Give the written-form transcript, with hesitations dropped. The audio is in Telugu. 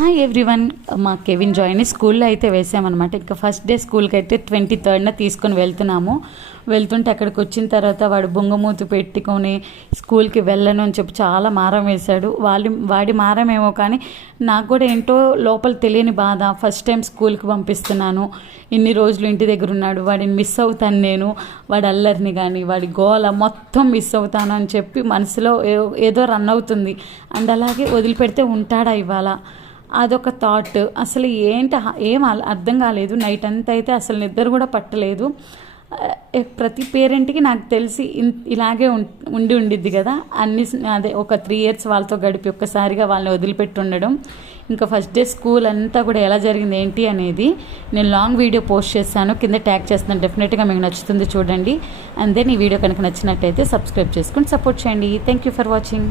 Hi everyone. మా కెవిన్ జాయిని స్కూల్లో అయితే వేసామన్నమాట. ఇంకా ఫస్ట్ డే స్కూల్కి అయితే 23rd తీసుకొని వెళ్తున్నాము. వెళ్తుంటే అక్కడికి వచ్చిన తర్వాత వాడు బొంగమూతి పెట్టుకొని స్కూల్కి వెళ్ళను అని చెప్పి చాలా మారం వేశాడు. వాడి మారం ఏమో కానీ నాకు కూడా ఏంటో లోపల తెలియని బాధ. ఫస్ట్ టైం స్కూల్కి పంపిస్తున్నాను, ఇన్ని రోజులు ఇంటి దగ్గర ఉన్నాడు, వాడిని మిస్ అవుతాను నేను, వాడి అల్లరిని కానీ వాడి గోల మొత్తం మిస్ అవుతాను అని చెప్పి మనసులో ఏదో రన్ అవుతుంది. అండ్ అలాగే వదిలిపెడితే ఉంటాడా ఇవాళ, అదొక థాట్. అసలు ఏం అర్థం కాలేదు. నైట్ అంతా అయితే అసలు నిద్ర కూడా పట్టలేదు. ప్రతి పేరెంట్కి నాకు తెలిసి ఇలాగే ఉండిద్ది కదా, అదే ఒక 3 years వాళ్ళతో గడిపి ఒక్కసారిగా వాళ్ళని వదిలిపెట్టి ఉండడం. ఇంకా ఫస్ట్ డే స్కూల్ అంతా కూడా ఎలా జరిగింది ఏంటి అనేది నేను లాంగ్ వీడియో పోస్ట్ చేశాను, కింద ట్యాగ్ చేస్తున్నాను. డెఫినెట్గా మీకు నచ్చుతుంది, చూడండి. అండ్ దెన్ ఈ వీడియో కనుక నచ్చినట్టయితే సబ్స్క్రైబ్ చేసుకొని సపోర్ట్ చేయండి. Thank you for watching.